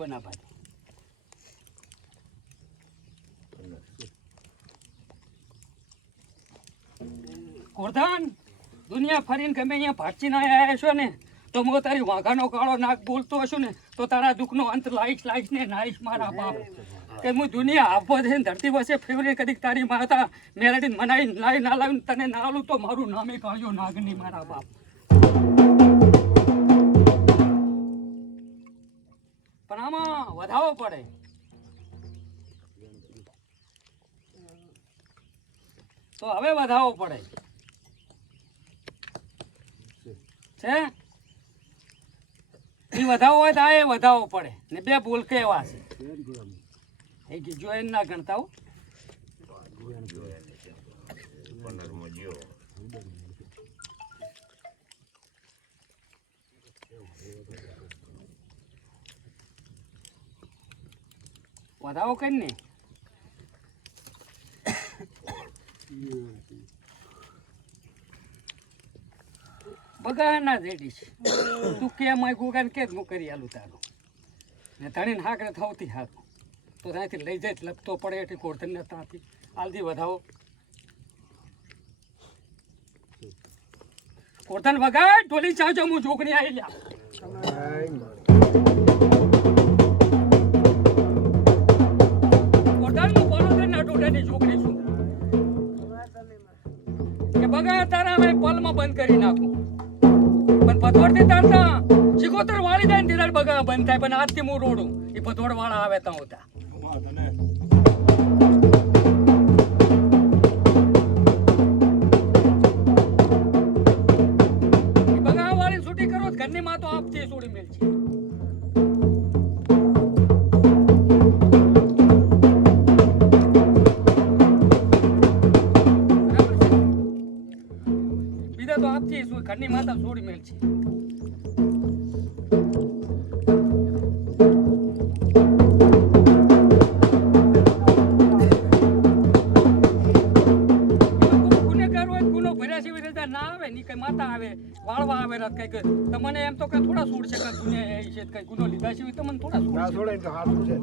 બનાવવા દે. ગોરધન દુનિયા ફરીને ગમે અહીંયા ભાગીને આવ્યા છો ને, તો હું તારી વાઘાનો કાળો નાક બોલતો હશું ને, તો તારા દુઃખનો અંત લાઈશ લાઈશ ને નાઈશ મારા બાપ કે હું દુનિયા આપવો ને ધરતી વસે ફેવરે કદીક તારી માતા મેલડીને મનાઈ લાવી ના લાવીને તને ના આલું તો મારું નામે કાળ્યો નાગની મારા બાપ પણ આમાં વધાવો પડે. તો હવે વધાવો પડે. છે? એ વધાવો હોય તો આ એ વધાવો પડે. ને બે કે એવા છે. એ કે જો એમ ના ગણતા હો વધાવો કરી ને. બગાના જેડી છે તું કે માય ગુગાન કે હું કરી આલું તારું. ને ધણીને હાકરે થવતી હાકું તો ત્યાંથી લઈ જાય, લપતો પડે એટલે કોરધનને ત્યાંથી. આલથી વધાવો. કોરધન વગાડ ટોલી ચાવજો, હું જોગણી આવી લ્યા. હું બોલો ના ટોટાની જોગણી છું. કે બગા તારા મેં પલમાં બંધ કરી નાખું. પણ પથોડથી તારતા ચિકોતર વાળી જાય ને તિરાડ બંધ થાય, પણ આજથી હું રોડું. એ પથોડ વાળા આવે ત્યાં હોતા ઘરની માં તો આપતી છોડી મેલ છે ઘરની છોડી મેલ છે. ગુનો ભર્યા સિવાય રજા ના આવે ની કઈ માતા આવે વાળવા આવે રાત કંઈક. તમને એમ તો કે થોડા સૂડ છે કે ગુને એ છે કઈ ગુનો લીધા છે તમને થોડા છોડ છે.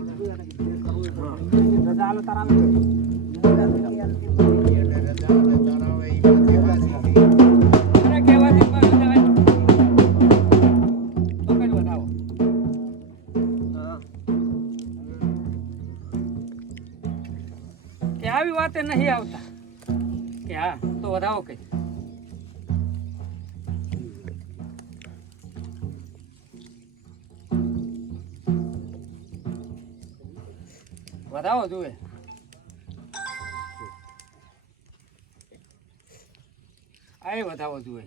અરે વધાવો જુએ. આ એ વધાવો જુએ.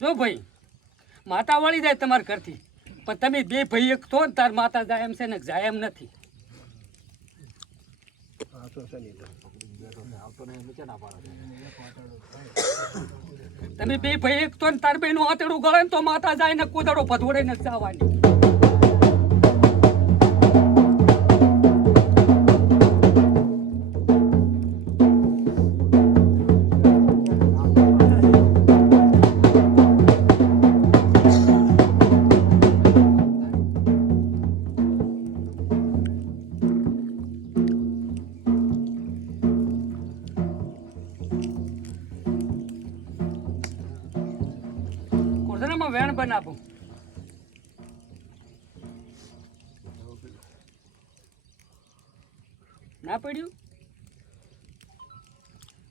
જો ભાઈ, માતા વળી જાય તમારા ઘરથી. પણ તમે બે ભાઈ એક થો ને, તાર માતા જાય એમ છે ને, જાય એમ નથી. તમે બે ભાઈ એક તો તાર બેનું આતેડું ગળે તો માતા જાય ને કુદડો ભદવડે ને જવાની. વેણ બનાવું. ના પડ્યું?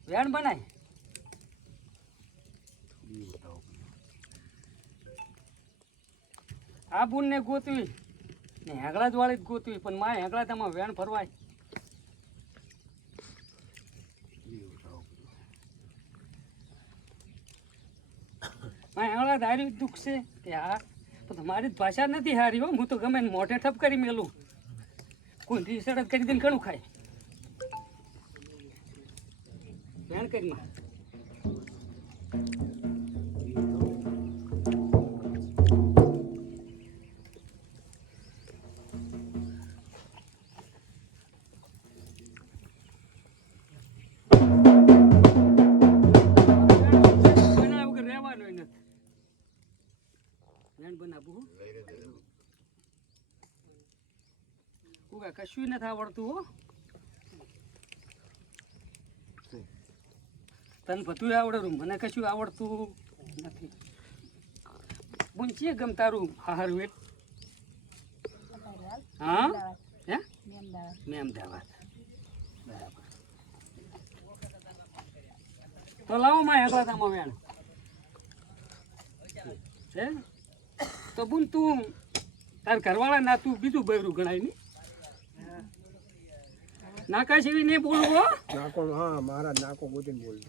વેણ બનાય. આ બુન ને ગોતવી ને હેંગળા જ વાળી જ ગોતવી, પણ માય હેંગળા તમારે વેણ ફરવાય જ દુઃખ છે? કે હા તો તમારી ભાષા નથી હારી હો. હું તો ગમે મોઢે ઠપ કરી મેલું. કોઈ સડક કરી દઈને ઘણું ખાય. વેણ કરી કશું નથી આવડતું હો. તને બધું આવડે મને કશું આવડતું નથી. બુંચીએ ગમ તારું હાર વેટ હા? હે? મેં અમદાવાદ. બરાબર. તો લાવો માં હેગલાતામાં વેણ. છે તો બુન તું તાર ઘરવાળા ના તું બીજું બૈરું ગણાય નહીં. નાકા જેવી નહીં બોલવો હો. નાકો હા મારા નાકો ગોતીને બોલ.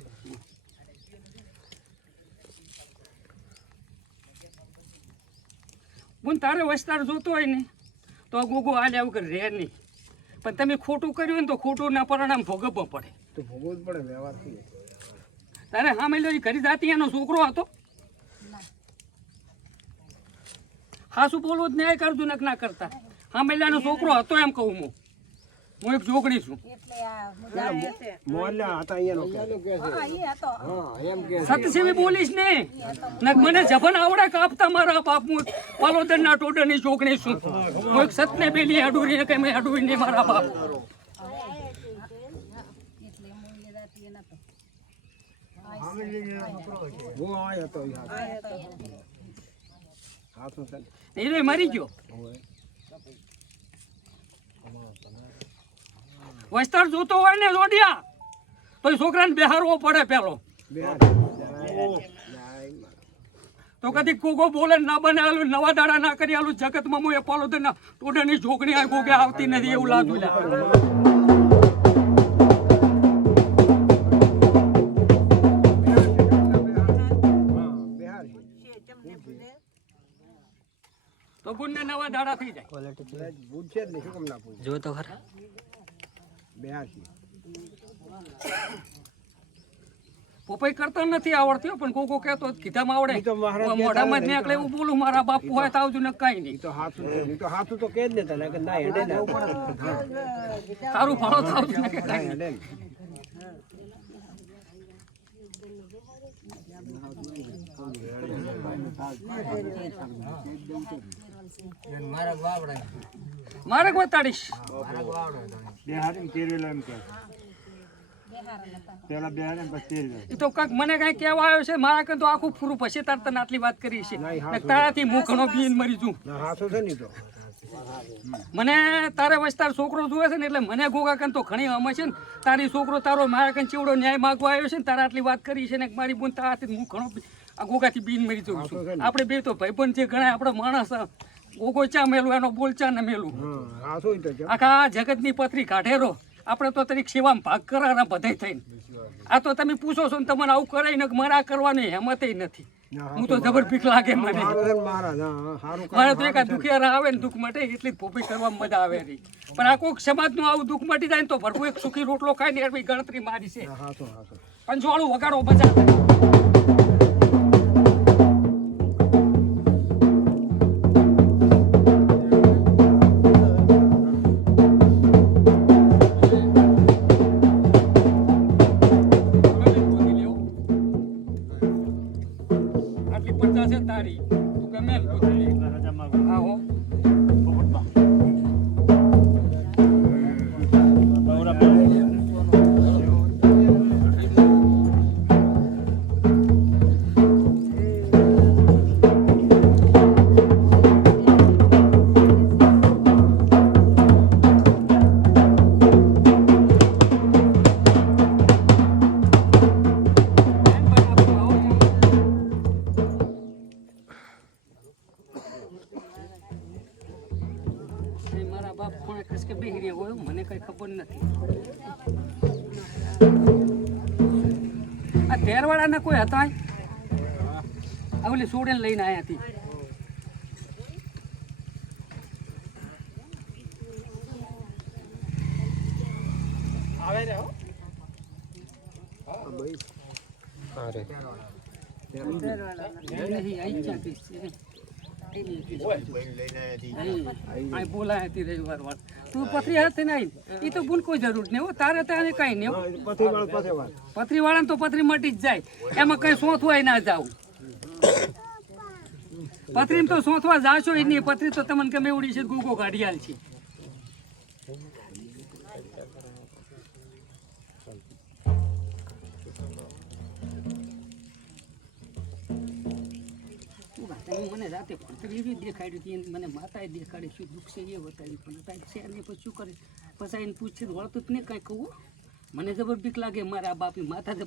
હું તારે વસ્તાર જોતો હોય ને તો આ ગોગો આલ્યા વગર રહે નહીં. પણ તમે ખોટું કર્યું ને તો ખોટું ના પરિણામ ભોગવવો પડે. તો ભોગવવું જ પડે વ્યવહારથી તારે હા મેં એ ઘરી જાતી એનો છોકરો હતો? હા શું બોલવું જ ન્યાય કરજો નક ના કરતા. હા મેલાનો છોકરો હતો એમ કહું હું. હું એક જોગણી છું. મોહલ્લા હતા અહીંયાનો કે. હા એમ કે સતસેવી બોલીશ ને? મને જબન આવડે કાપતા મારા બાપ હું પાલોદરના ટોડરની ચોકણી છું. હું એક સતને પેલી અડુરી કે મેં અડુરી ને મારા બાપ. હું આય હતો હાથ. એ રે મરી ગયો? વસ્તાર જોતો હોય ને જોડિયા તો છોકરાને બેહારવો પડે પેલો. તો કદી કોકો બોલે ના બને આલું, નવા દાડા ના કરી આલું, જગતમાં હું એ પાલોદરના ટોડાની જોગણી આ કોકે આવતી નથી એવું. બિહાર તો ગુણને નવા દાડા થઈ જાય. જો તો ખરા. છે પોપાઈ કરતા નથી આવડતી પણ કોકો કહેતો કીધામાં આવડે. મોઢામાં જ નીકળે એવું બોલું મારા બાપુ હોય તો આવજો ને કઈ નહીં. તો હાથું તો હાથું તો કે જ ને તને કે ના હેડે ને. તારું ફાળો તો આવજો ને કે તો મને કઈ કહેવા આવ્યો છે મારા કઈ તો આખું પૂરું પછી તાર તને આટલી વાત કરી છે. ના, એ હા ને તારાથી હું ઘણો બીન મરી જઉં ના હાથું છે ને ઈ તો. મને તારે વસ્તાર છોકરો જોવે છે ને એટલે મને ગોગા કન તો ઘણી હમે છે ને. તારી છોકરો તારો મારા કન ચેવડો ન્યાય માગવા આવ્યો છે ને તારા આટલી વાત કરી છે ને મારી બોન તારાથી હું ઘણો ગોગાથી બીન મરી જઉં છે. આપણે બે તો ભાઈબંધ છે ઘણા આપણે માણસ આ ગોગો ચા મેલું એનો બોલચા ને મેલું. આખા જગતની પથરી કાઢેરો આપણે તો તરીક સેવામાં ભાગ કરાના બધે થઈને. આ તો તમે પૂછો છો ને તમને આવું કરાય ને મારા આ કરવાની હેમત નથી. હું તો જબર ભીખ લાગે મને. મારે તો એકાદ દુખિયારા આવે ને દુઃખ માટે એટલી ભોપી કરવામાં મજા આવે રહી પણ આ કોઈક સમાજનું આવું દુઃખ મટી જાય ને તો ભરપૂર એક સુખી રોટલો ખાય ને એવી ગણતરી મારી છે. પંચવાળું વગાડો બજાર. તેરવાળાના કોઈ હતા આ ઓલી સોડેને લઈને આવ્યા હતી નહીં, આઈ ચા પીસ. બોલાય હતી રવિવાર વાર તું પથરી હાથે નહીં એ તો ભૂલ કોઈ જરૂર નહીં હો. તારે ત્યાં કઈ નહીં પથરી વાળ પથરી તો પથરી મટી જ જાય. એમાં કઈ સોંથવાય ના જાવ પથરીમ તો સોંથવા જાશો એ નહીં. પથરી તો તમને ગમે એવડી છે ગુગો કાઢી છે. મને રાતે પથરી એવી દેખાડી હતી મને માતાએ દેખાડી શું દુઃખ છે એ બતાવી પણ કાંઈક છે ને પછી શું કરે? પછી એને પૂછે વળતું જ નહીં કાંઈ કહું? મને જબર બીક લાગે, મારા બાપી માથા